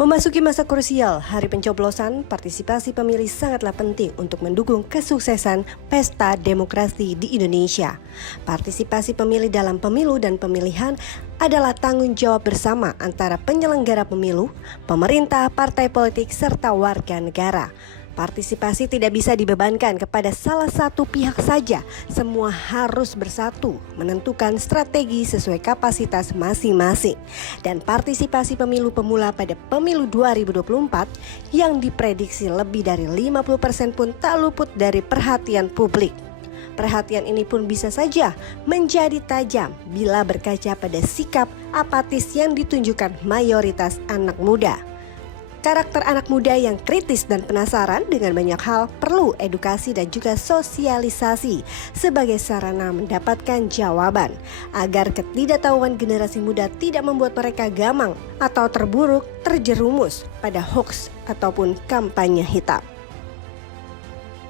Memasuki masa krusial, hari pencoblosan, partisipasi pemilih sangatlah penting untuk mendukung kesuksesan pesta demokrasi di Indonesia. Partisipasi pemilih dalam pemilu dan pemilihan adalah tanggung jawab bersama antara penyelenggara pemilu, pemerintah, partai politik, serta warga negara. Partisipasi tidak bisa dibebankan kepada salah satu pihak saja. Semua harus bersatu menentukan strategi sesuai kapasitas masing-masing. Dan partisipasi pemilu pemula pada pemilu 2024 yang diprediksi lebih dari 50% pun tak luput dari perhatian publik. Perhatian ini pun bisa saja menjadi tajam bila berkaca pada sikap apatis yang ditunjukkan mayoritas anak muda. Karakter anak muda yang kritis dan penasaran dengan banyak hal perlu edukasi dan juga sosialisasi sebagai sarana mendapatkan jawaban agar ketidaktahuan generasi muda tidak membuat mereka gamang atau terjerumus pada hoax ataupun kampanye hitam.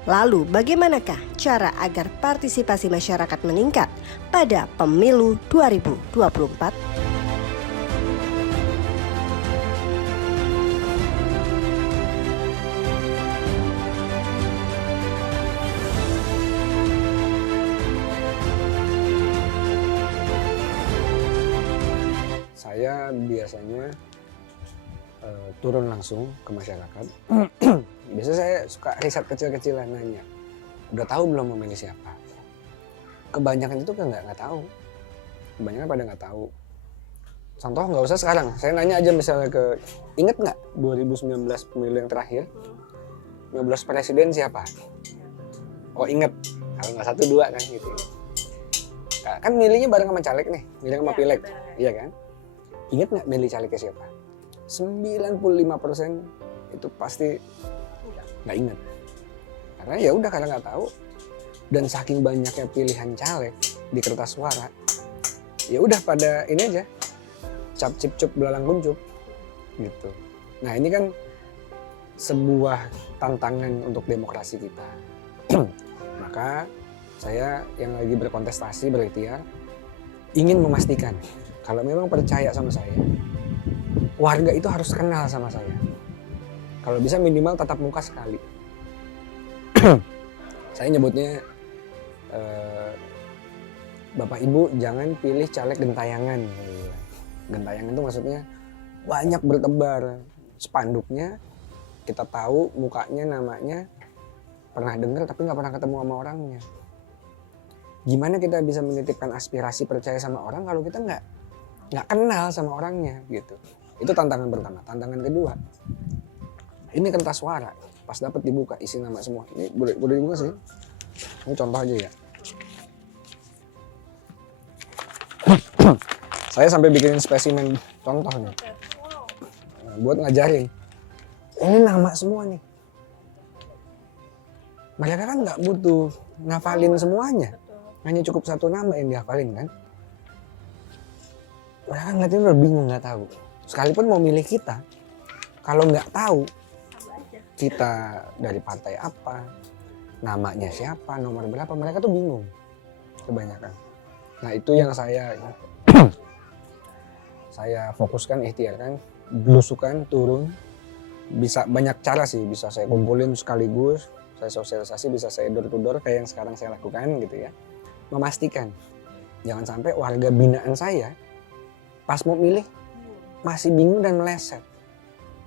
Lalu bagaimanakah cara agar partisipasi masyarakat meningkat pada pemilu 2024? Saya biasanya turun langsung ke masyarakat. Biasanya saya suka riset kecil-kecilan, nanya, udah tahu belum memilih siapa? Kebanyakan itu kan nggak tahu. Kebanyakan pada nggak tahu. Contoh nggak usah sekarang, saya nanya aja misalnya inget nggak 2019 pemilu yang terakhir? 15 presiden siapa? Oh inget, kalau nggak 1, 2 kan gitu. Kan milihnya bareng sama caleg nih, milih sama pileg, iya kan? Ingat nggak milih calegnya siapa? 95% itu pasti nggak ingat. Karena ya udah karena nggak tahu. Dan saking banyaknya pilihan caleg di kertas suara, ya udah pada ini aja, cap cip cup belalang kuncup gitu. Nah ini kan sebuah tantangan untuk demokrasi kita. Maka saya yang lagi berkontestasi berikhtiar ingin memastikan kalau memang percaya sama saya, warga itu harus kenal sama saya. Kalau bisa minimal tatap muka sekali. Saya nyebutnya, Bapak Ibu jangan pilih caleg gentayangan. Gentayangan itu maksudnya banyak bertebar spanduknya, kita tahu mukanya, namanya, pernah dengar tapi nggak pernah ketemu sama orangnya. Gimana kita bisa menitipkan aspirasi percaya sama orang kalau kita nggak kenal sama orangnya gitu. Itu tantangan pertama. Tantangan kedua, ini kertas suara pas dapat dibuka isi nama semua. Ini boleh dibuka sih. Ini contoh aja ya. Saya sampai bikinin spesimen contoh nih. Nah, buat ngajarin. Ini nama semua nih. Mereka kan nggak butuh ngafalin semuanya. Hanya cukup satu nama yang dihafalin kan. Mereka ngeliatnya udah bingung, nggak tahu. Sekalipun mau milih kita, kalau nggak tahu kita dari partai apa, namanya siapa, nomor berapa, mereka tuh bingung kebanyakan. Nah itu yang saya fokuskan, ikhtiarkan, belusukan, turun. Bisa banyak cara sih, bisa saya kumpulin sekaligus, saya sosialisasi, bisa saya door to door kayak yang sekarang saya lakukan gitu ya. Memastikan jangan sampai warga binaan saya pas mau milih masih bingung dan meleset.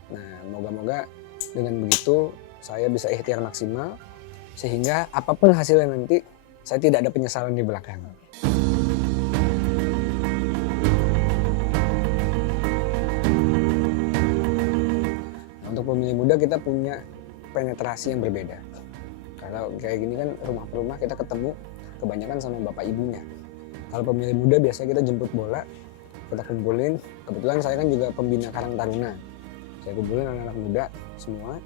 Nah, moga-moga dengan begitu saya bisa ikhtiar maksimal sehingga apapun hasilnya nanti saya tidak ada penyesalan di belakang. Nah, untuk pemilih muda kita punya penetrasi yang berbeda. Kalau kayak gini kan rumah per rumah kita ketemu kebanyakan sama bapak ibunya. Kalau pemilih muda biasanya kita jemput bola, kita kumpulin. Kebetulan saya kan juga pembina Karang Taruna. Saya kumpulin anak-anak muda semua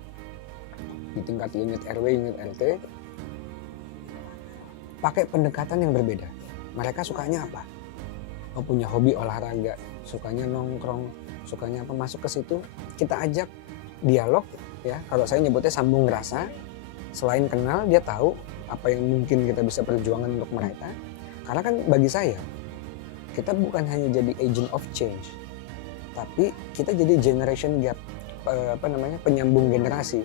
di tingkat unit RW, unit RT. Pakai pendekatan yang berbeda. Mereka sukanya apa? Oh, punya hobi olahraga, sukanya nongkrong, sukanya apa, masuk ke situ. Kita ajak dialog ya. Kalau saya nyebutnya sambung rasa. Selain kenal, dia tahu apa yang mungkin kita bisa perjuangan untuk mereka. Karena kan bagi saya, kita bukan hanya jadi agent of change, tapi kita jadi generation gap. penyambung generasi.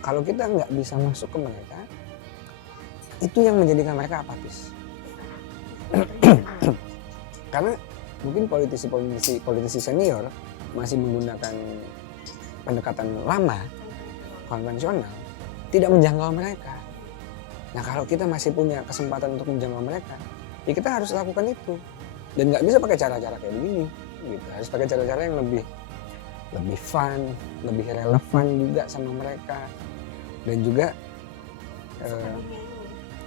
Kalau kita nggak bisa masuk ke mereka, itu yang menjadikan mereka apatis. Karena mungkin politisi senior masih menggunakan pendekatan lama, konvensional, tidak menjangkau mereka. Nah kalau kita masih punya kesempatan untuk menjangkau mereka, ya kita harus lakukan itu. Dan nggak bisa pakai cara-cara kayak begini, gitu. Harus pakai cara-cara yang lebih fun, lebih relevan juga sama mereka, dan juga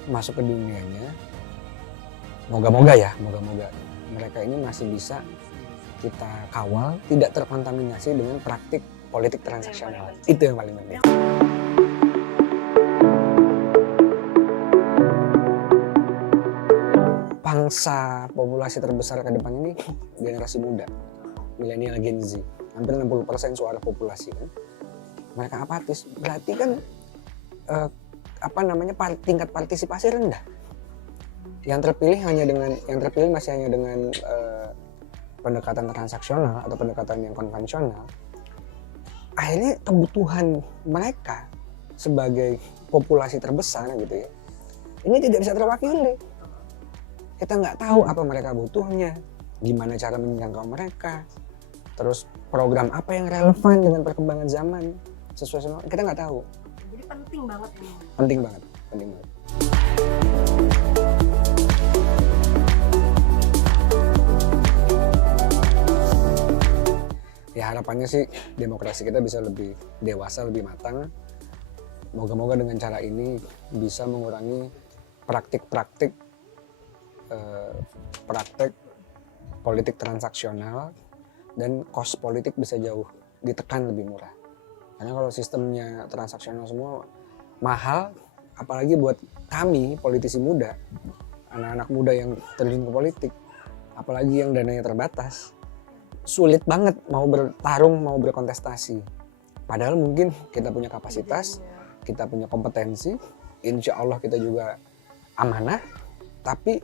masuk ke dunianya. Moga-moga mereka ini masih bisa kita kawal, tidak terkontaminasi dengan praktik politik transaksional. Itu yang paling penting. Pangsa populasi terbesar ke depan ini generasi muda, milenial Gen Z. Hampir 60% suara populasi kan. Mereka apatis. Berarti kan tingkat partisipasi rendah. Yang terpilih masih hanya dengan pendekatan transaksional atau pendekatan yang konvensional. Akhirnya kebutuhan mereka sebagai populasi terbesar gitu ya, ini tidak bisa terwakili. Kita nggak tahu apa mereka butuhnya, gimana cara menjangkau mereka, terus program apa yang relevan dengan perkembangan zaman sesuai sama kita nggak tahu. Jadi penting banget ini. Penting banget. Ya harapannya sih demokrasi kita bisa lebih dewasa, lebih matang. Moga-moga dengan cara ini bisa mengurangi praktik politik transaksional, dan cost politik bisa jauh ditekan, lebih murah. Karena kalau sistemnya transaksional semua mahal, apalagi buat kami politisi muda, anak-anak muda yang terjun ke politik, apalagi yang dananya terbatas, sulit banget mau bertarung, mau berkontestasi. Padahal mungkin kita punya kapasitas, kita punya kompetensi, insya Allah kita juga amanah, tapi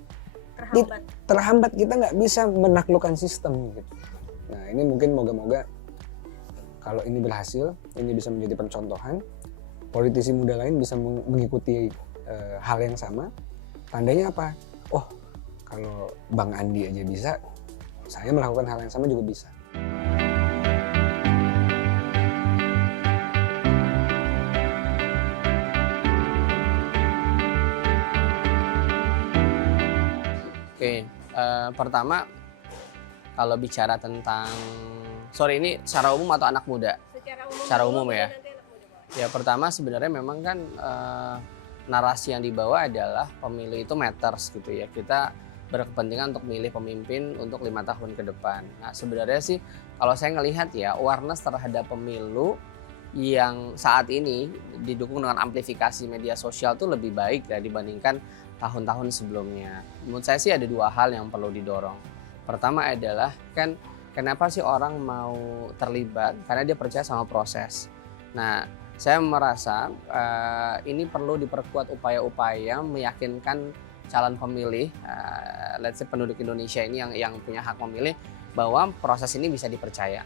terhambat, kita nggak bisa menaklukkan sistem gitu. Nah ini mungkin moga-moga kalau ini berhasil, ini bisa menjadi percontohan, politisi muda lain bisa mengikuti hal yang sama. Tandanya apa? Oh kalau Bang Andi aja bisa, saya melakukan hal yang sama juga bisa. Oke, pertama kalau bicara tentang, ini secara umum atau anak muda? Secara umum ya. Ya pertama sebenarnya memang kan narasi yang dibawa adalah pemilu itu matters gitu ya. Kita berkepentingan untuk milih pemimpin untuk 5 tahun ke depan. Nah sebenarnya sih kalau saya ngelihat ya, awareness terhadap pemilu yang saat ini didukung dengan amplifikasi media sosial tuh lebih baik ya dibandingkan tahun-tahun sebelumnya. Menurut saya sih ada 2 hal yang perlu didorong. Pertama adalah kan kenapa sih orang mau terlibat? Karena dia percaya sama proses. Nah saya merasa ini perlu diperkuat upaya-upaya meyakinkan calon pemilih, let's say penduduk Indonesia ini yang punya hak memilih, bahwa proses ini bisa dipercaya.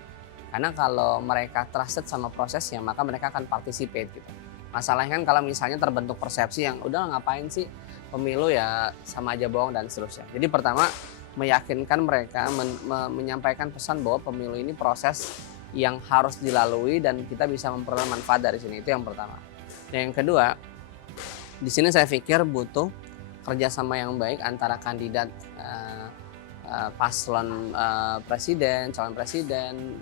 Karena kalau mereka trusted sama prosesnya, maka mereka akan participate gitu. Masalahnya kan kalau misalnya terbentuk persepsi yang udah ngapain sih pemilu ya sama aja bohong dan seterusnya. Jadi pertama meyakinkan mereka, menyampaikan pesan bahwa pemilu ini proses yang harus dilalui dan kita bisa memperoleh manfaat dari sini. Itu yang pertama. Dan yang kedua, di sini saya pikir butuh kerjasama yang baik antara kandidat paslon presiden, calon presiden,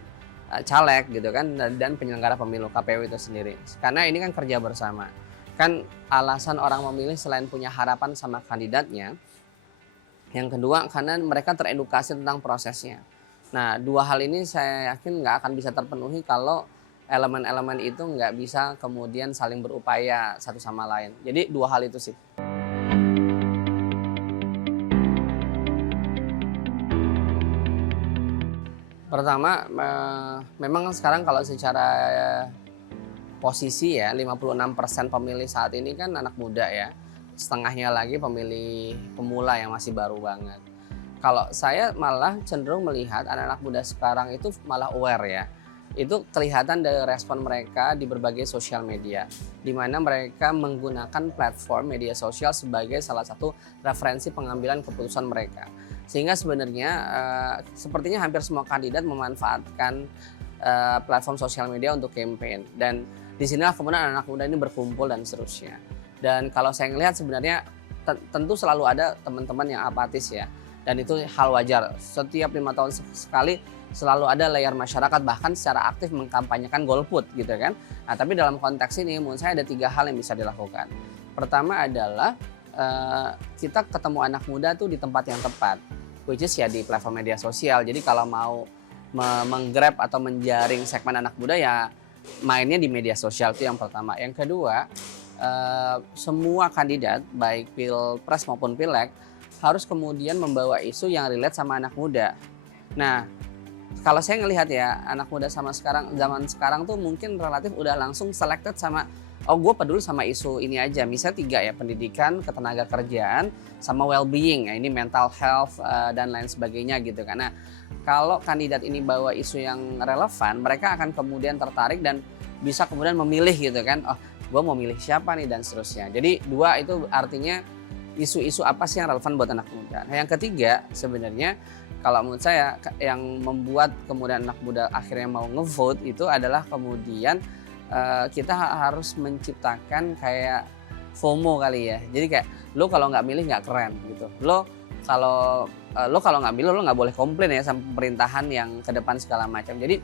caleg gitu kan, dan penyelenggara pemilu KPU itu sendiri. Karena ini kan kerja bersama. Kan alasan orang memilih selain punya harapan sama kandidatnya, yang kedua karena mereka teredukasi tentang prosesnya. Nah 2 hal ini saya yakin nggak akan bisa terpenuhi kalau elemen-elemen itu nggak bisa kemudian saling berupaya satu sama lain. Jadi 2 hal itu sih. Pertama, memang sekarang kalau secara posisi ya 56% pemilih saat ini kan anak muda ya. Setengahnya lagi pemilih pemula yang masih baru banget. Kalau saya malah cenderung melihat anak-anak muda sekarang itu malah aware ya. itu kelihatan dari respon mereka di berbagai sosial media, di mana mereka menggunakan platform media sosial sebagai salah satu referensi pengambilan keputusan mereka. Sehingga sebenarnya sepertinya hampir semua kandidat memanfaatkan platform sosial media untuk campaign, dan disinilah kemudian anak muda ini berkumpul dan seterusnya. Dan kalau saya melihat sebenarnya tentu selalu ada teman-teman yang apatis ya, dan itu hal wajar. Setiap 5 tahun sekali selalu ada layer masyarakat bahkan secara aktif mengkampanyekan golput gitu kan. Nah tapi dalam konteks ini menurut saya ada 3 hal yang bisa dilakukan. Pertama adalah kita ketemu anak muda tuh di tempat yang tepat, which is ya di platform media sosial. Jadi kalau mau menggrab atau menjaring segmen anak muda ya mainnya di media sosial, itu yang pertama. Yang kedua, semua kandidat baik pilpres maupun pileg harus kemudian membawa isu yang relate sama anak muda. Nah, kalau saya ngelihat ya, anak muda zaman sekarang tuh mungkin relatif udah langsung selected sama, oh gue peduli sama isu ini aja. Misalnya 3 ya, pendidikan, ketenaga kerjaan, sama well-being, ya ini mental health dan lain sebagainya gitu kan. Nah, kalau kandidat ini bawa isu yang relevan, mereka akan kemudian tertarik dan bisa kemudian memilih gitu kan, oh gue mau milih siapa nih dan seterusnya. Jadi 2 itu artinya isu-isu apa sih yang relevan buat anak muda. Nah, yang ketiga sebenarnya kalau menurut saya yang membuat kemudian anak muda akhirnya mau ngevote itu adalah kemudian kita harus menciptakan kayak FOMO kali ya. Jadi kayak lo kalau nggak milih nggak keren gitu. Lo kalau nggak milih lo nggak boleh komplain ya sama pemerintahan yang ke depan segala macam. Jadi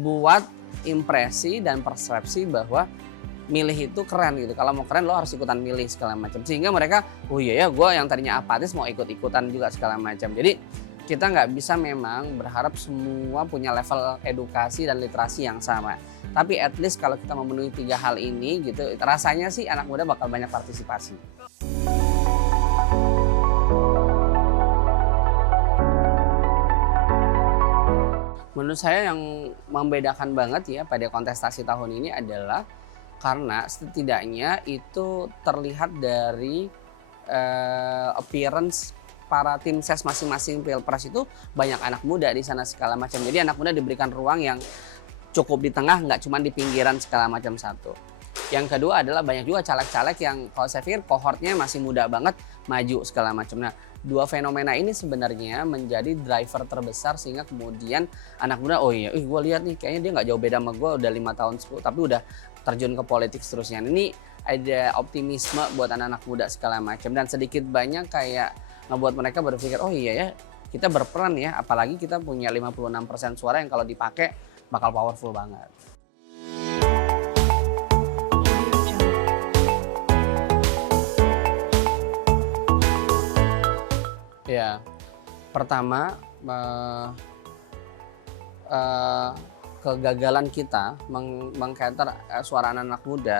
buat impresi dan persepsi bahwa milih itu keren gitu. Kalau mau keren lo harus ikutan milih segala macam. Sehingga mereka, oh iya ya gue yang tadinya apatis mau ikut-ikutan juga segala macam. Jadi kita nggak bisa memang berharap semua punya level edukasi dan literasi yang sama. Tapi at least kalau kita memenuhi 3 hal ini gitu, rasanya sih anak muda bakal banyak partisipasi. Menurut saya yang membedakan banget ya pada kontestasi tahun ini adalah karena setidaknya itu terlihat dari appearance para tim ses masing-masing pilpres itu banyak anak muda di sana segala macam. Jadi anak muda diberikan ruang yang cukup di tengah, nggak cuma di pinggiran segala macam satu. Yang kedua adalah banyak juga caleg-caleg yang kalau saya pikir kohortnya masih muda banget maju segala macam. Nah, 2 fenomena ini sebenarnya menjadi driver terbesar sehingga kemudian anak muda, oh iya, gue lihat nih kayaknya dia nggak jauh beda sama gue, udah 5 tahun 10 tapi udah terjun ke politik seterusnya. Ini ada optimisme buat anak-anak muda segala macam dan sedikit banyak kayak ngebuat mereka berpikir, oh iya ya kita berperan ya, apalagi kita punya 56% suara yang kalau dipakai bakal powerful banget. Ya, pertama kegagalan kita mengcater suara anak-anak muda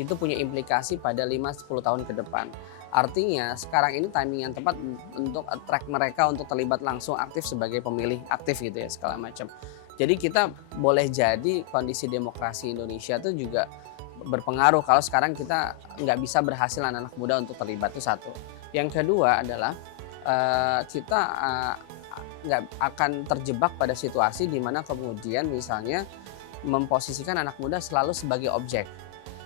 itu punya implikasi pada 5-10 tahun ke depan. Artinya sekarang ini timing yang tepat untuk attract mereka untuk terlibat langsung aktif sebagai pemilih aktif gitu ya segala macam. Jadi kita boleh jadi kondisi demokrasi Indonesia itu juga berpengaruh kalau sekarang kita nggak bisa berhasil anak-anak muda untuk terlibat, itu satu. Yang kedua adalah kita nggak akan terjebak pada situasi di mana kemudian misalnya memposisikan anak muda selalu sebagai objek.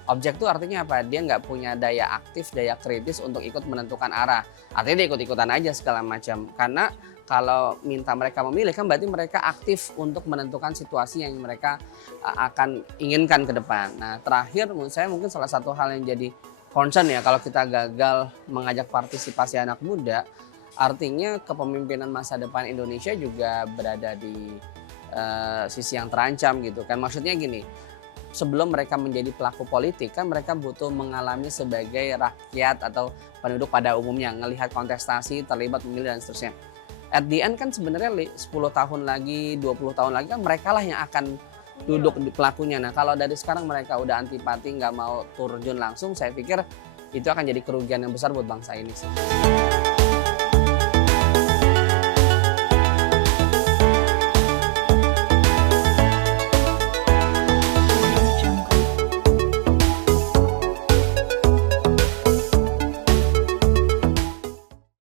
Objek itu artinya apa? Dia nggak punya daya aktif, daya kritis untuk ikut menentukan arah. Artinya dia ikut-ikutan aja segala macam. Karena kalau minta mereka memilih kan berarti mereka aktif untuk menentukan situasi yang mereka akan inginkan ke depan. Nah terakhir menurut saya mungkin salah satu hal yang jadi concern ya kalau kita gagal mengajak partisipasi anak muda, artinya kepemimpinan masa depan Indonesia juga berada di sisi yang terancam gitu kan. Maksudnya gini, sebelum mereka menjadi pelaku politik kan mereka butuh mengalami sebagai rakyat atau penduduk pada umumnya, ngelihat kontestasi, terlibat memilih dan seterusnya. At the end kan sebenarnya 10 tahun lagi, 20 tahun lagi kan mereka lah yang akan duduk di pelakunya. Nah kalau dari sekarang mereka udah antipati, nggak mau terjun langsung, saya pikir itu akan jadi kerugian yang besar buat bangsa ini sih.